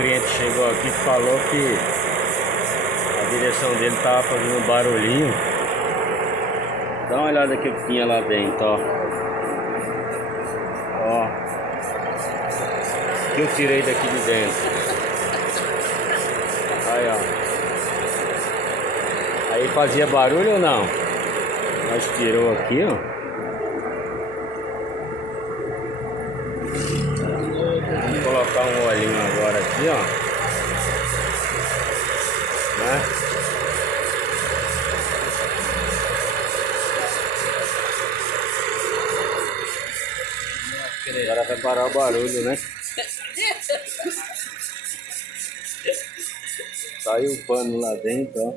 cliente chegou aqui e falou que a direção dele tava fazendo um barulhinho. Dá uma olhada aqui o que tinha lá dentro, ó. Ó. O que eu tirei daqui de dentro. Aí, ó. Aí fazia barulho ou não? Nós tirou aqui, ó. Vamos colocar um olhinho agora aqui, ó. Né? Agora vai parar o barulho, né? Saiu o pano lá dentro, ó.